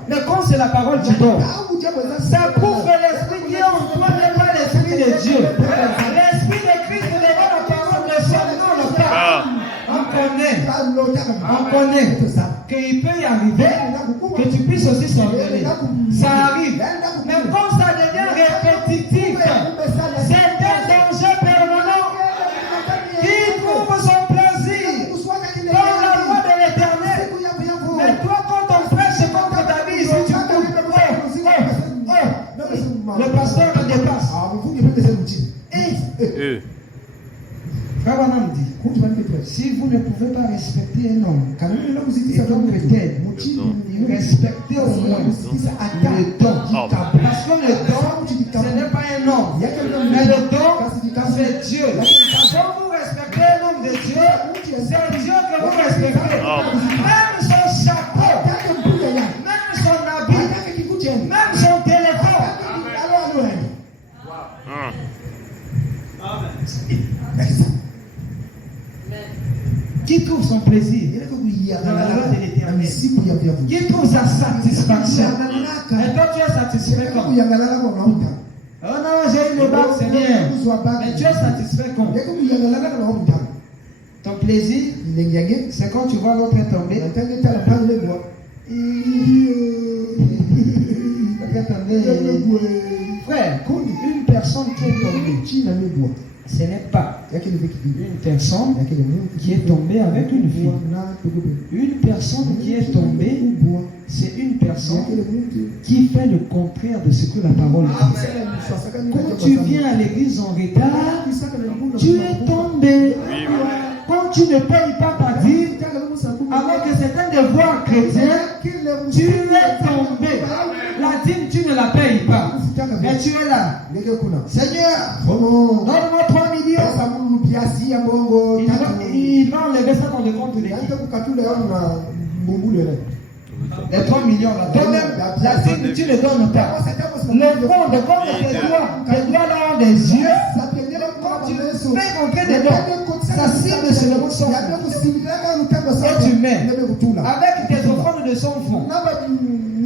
mais quand c'est la parole, tu dors. Ça prouve que l'esprit qui est en toi n'est pas l'esprit de Dieu. L'esprit de Christ n'est pas la parole de son nom, le Père. On connaît qu'il peut y arriver que tu puisses aussi s'enlever. Ça arrive. Mais quand ça devient répétitif, c'est un danger permanent qui trouve son plaisir dans la loi de l'Éternel. Mais toi, quand on prêche contre ta vie, si tu coupes, le pasteur te dépasse. Frère Branham dit, si vous ne pouvez pas respecter un homme, respectez au moins le don. Parce que le don, ce n'est pas un homme. Mais le don, c'est Dieu. Quand vous respectez un homme de Dieu, c'est Dieu que vous respectez. Même son chapeau, même son habit, même son téléphone. Qui trouve son plaisir dans la loi de l'Éternel, qui trouve sa satisfaction. Et toi tu es satisfait comme? Oh non, j'ai eu le bac, c'est bien. Mais tu es satisfait comme? Ton plaisir, c'est quand tu vois l'autre tomber. Frère, une personne qui est tombée, ce n'est pas une personne qui est tombée avec une fille. Une personne qui est tombée, c'est une personne qui fait le contraire de ce que la parole dit. Quand tu viens à l'église en retard, tu es tombé. Quand tu ne payes pas ta dîme, alors que c'est un devoir chrétien, tu es tombé. La dîme, tu ne la payes pas. Mais tu es là. Seigneur, donne-moi 3 millions. Il va enlever ça dans le compte de l'église. Les 3 millions là. Toi-même, la dîme, tu ne donnes pas. Le fond de compte de tes doigts là ont des yeux. Quand tu fais rentrer des dons, ça cible sur le son fond. Et tu mets avec tes offrandes de son fond.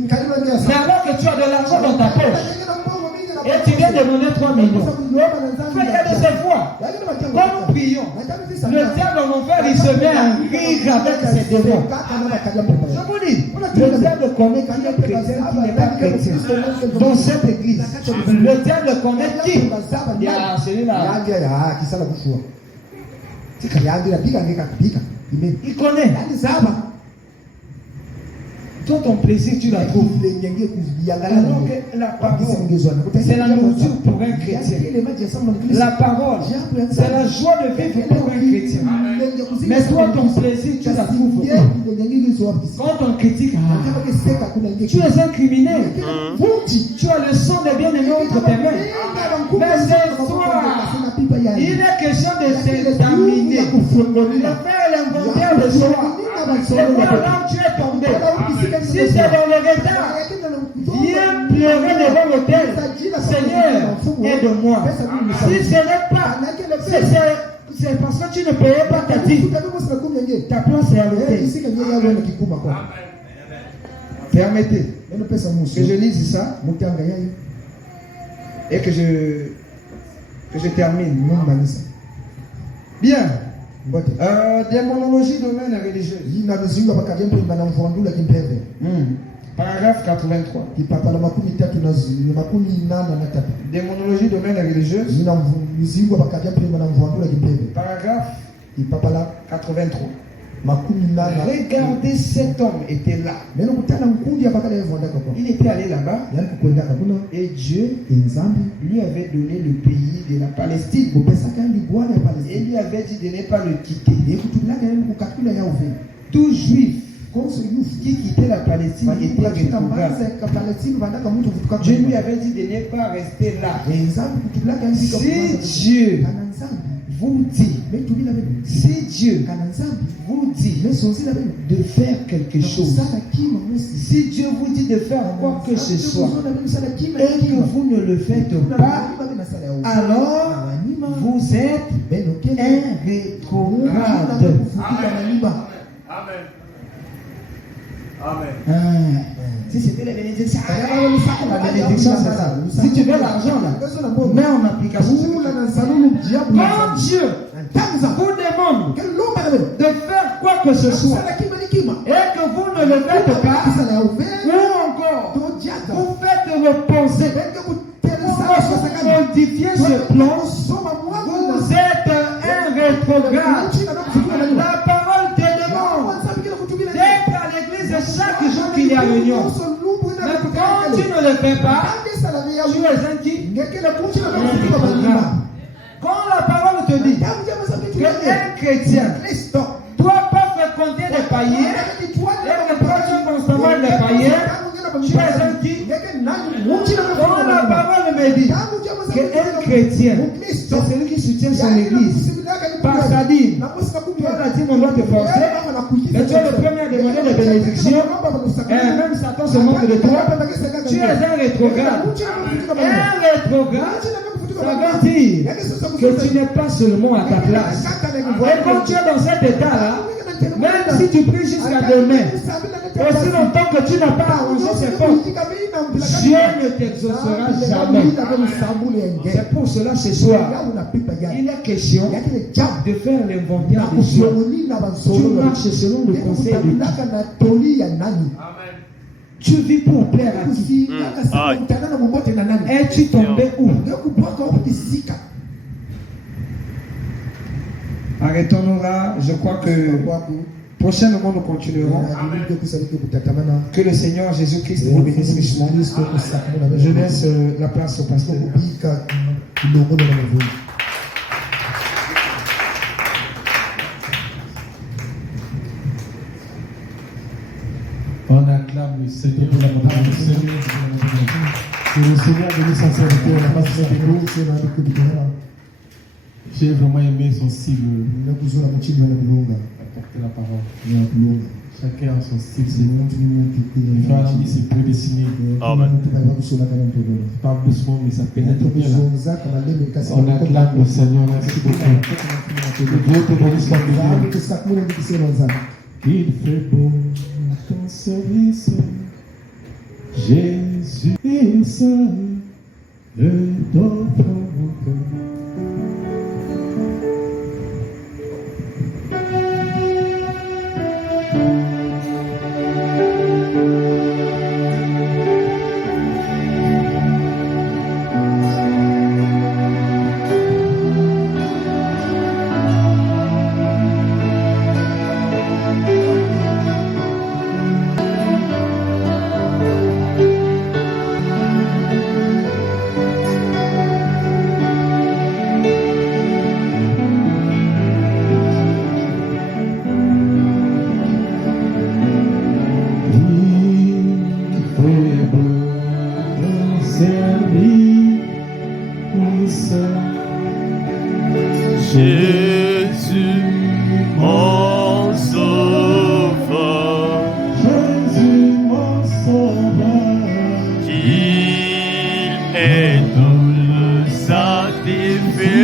Mais alors que tu as de l'argent dans ta poche et tu viens demander 3 millions. Frère, il y a de ces fois, quand nous prions, le diable en enfer, il se met à rire avec ses démons. Je vous dis, le diable connaît qui est chrétien, qui n'est pas chrétien. Dans cette église, le diable connaît qui? Il y a celui-là. Il connaît. Toi, ton plaisir, tu la trouves. Alors que la parole, c'est la nourriture pour un chrétien. La parole, c'est la joie de vivre pour un chrétien. Mais toi, ton plaisir, tu la trouves. Quand on critique, tu es un criminel. Tu as le sang des bien-aimés entre tes mains. Mais ce soir, il est question de s'examiner, de faire l'inventaire de soi. C'est quoi là où tu es tombé? Si c'est dans le retard, viens pleurer devant l'autel. Seigneur, aide-moi. Si ce n'est pas, c'est parce que tu ne payais pas ta dîme. Ta place est à l'autel. Permettez que je lise ça et que je termine. Bien. Démonologie domaine religieuse. Paragraphe 83. Démonologie domaine religieuse. Paragraphe 83. Regardez, cet homme était là. Il était allé là-bas. Et Dieu lui avait donné le pays de la Palestine. Et lui avait dit de ne pas le quitter. Tout juif qui quittait la Palestine était rétrograde. Dieu lui avait dit de ne pas rester là. Si Dieu vous dit, si Dieu vous dit de faire quelque chose, si Dieu vous dit de faire quoi que ce soit, et que vous ne le faites pas, alors vous êtes un rétrograde. Amen. Si c'était la bénédiction, la bénédiction c'est ça. Si tu veux l'argent là, mets en application. Quand Dieu vous demande de faire quoi que ce soit et que vous ne le faites pas, ou encore vous faites reposer, vous modifiez ce plan, vous êtes un rétrograde. La parole te demande d'être à l'église chaque jour qu'il y a réunion. Mais quand tu ne le fais pas, tu es un qui? Quand la parole te dit qu'un chrétien ne doit pas fréquenter des païens et reprocher constamment les païens, tu es un qui? Quand la parole me dit qu'un chrétien, c'est celui qui soutient son église par sa dîme, toi la dîme on doit te forcer, mais tu es le premier à demander les bénédictions, et même Satan se moque de toi, tu es un rétrograde. Un rétrograde, ça veut dire que tu n'es pas seulement à ta place. Et quand tu es dans cet état-là, même si tu pries jusqu'à demain, aussi longtemps que tu n'as pas arrangé ses fautes, Dieu ne t'exaucera jamais. C'est pour cela ce soir, il est question de faire l'inventaire de Dieu. Tu marches selon le conseil de Dieu. Tu vis pour plaire à qui? Es-tu tombé où? Arrêtons-nous là. Je crois que prochainement nous continuerons. Que le Seigneur Jésus-Christ vous bénisse richement. Je laisse la place au pasteur. On acclame le Seigneur pour la montagne du Seigneur. Que le Seigneur bénisse sa serviteur, la face de nous. J'ai vraiment aimé son style. Apporter la parole. Chacun a son style. C'est prédestiné. Amen. Pas doucement, mais ça pénètre bien là. On acclame le Seigneur. Merci beaucoup. Que Dieu te bénisse comme Dieu. Il fait beau ton service, Jésus est seul, le t'offre mon cœur. Jésus, mon sauveur, Jésus, mon sauveur, qu'il est tout le sacrifié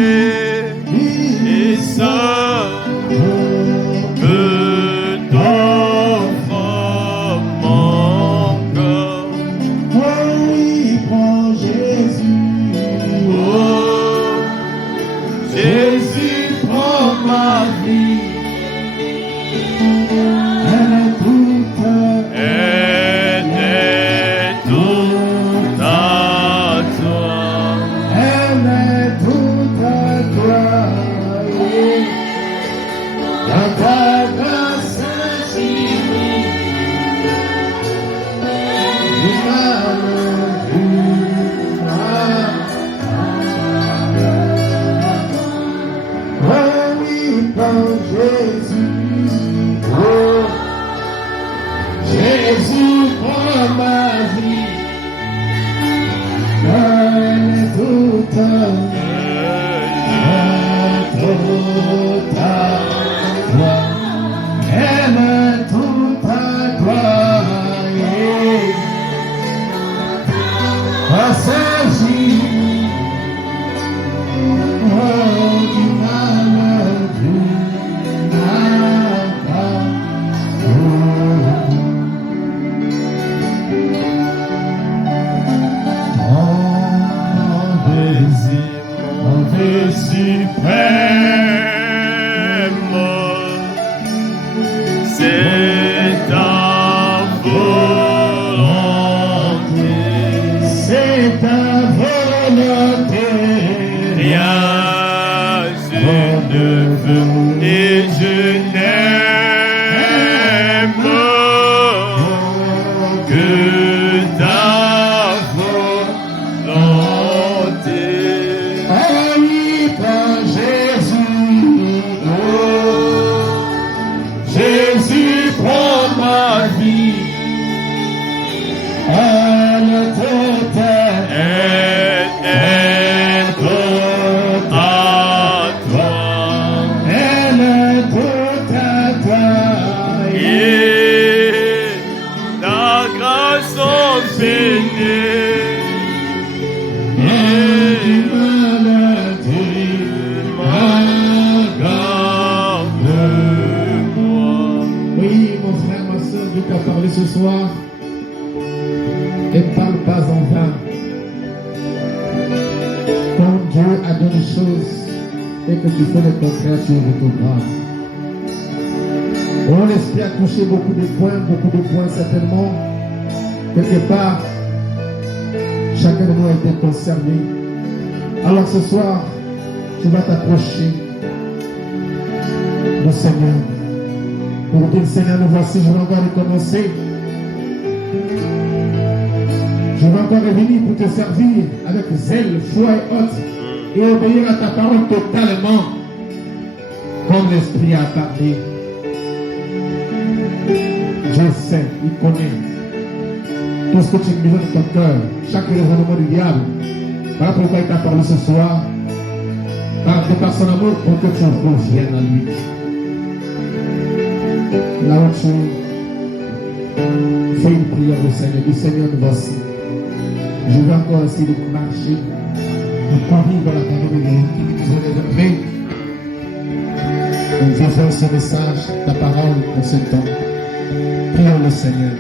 et seul peut t'offrir mon cœur. oui, prends Jésus, Oh, Jésus, prends ma vie. elle est toute, Elle est toute à toi. tout à toi, aime tout à toi, s'agit du mal du Mon désir suprême, c'est ta volonté. C'est ta volonté. Rien je ne veux et je n'aime que ta volonté. Jésus prend ma vie, elle est toute à toi. elle est toute à toi. Et ta grâce obtenue. Oui, mon frère, ma soeur, Dieu t'a parlé ce soir. Et parle pas en vain. Quand Dieu a donné des choses et que tu fais le contraire, tu es rétrograde. On espère toucher beaucoup de points certainement. Quelque part, chacun de nous a été concerné. Alors ce soir, tu vas t'approcher du Seigneur. Pour dire, Seigneur, nous voici, je vais encore recommencer. Je vais encore revenir pour te servir avec zèle, foi et haute, et obéir à ta parole totalement, comme l'Esprit a parlé. Dieu sait, il connaît tout ce que tu me donnes de ton cœur, chaque raisonnement du diable. Voilà pourquoi il t'a parlé ce soir, par son amour, pour que tu reviennes à lui. Là où tu fais une prière au Seigneur, du Seigneur, nous voici. Je vais encore essayer de marcher, de courir dans la parole de Dieu qui nous a réservé. Nous faisons ce message, ta parole, en ce temps. Prions le Seigneur.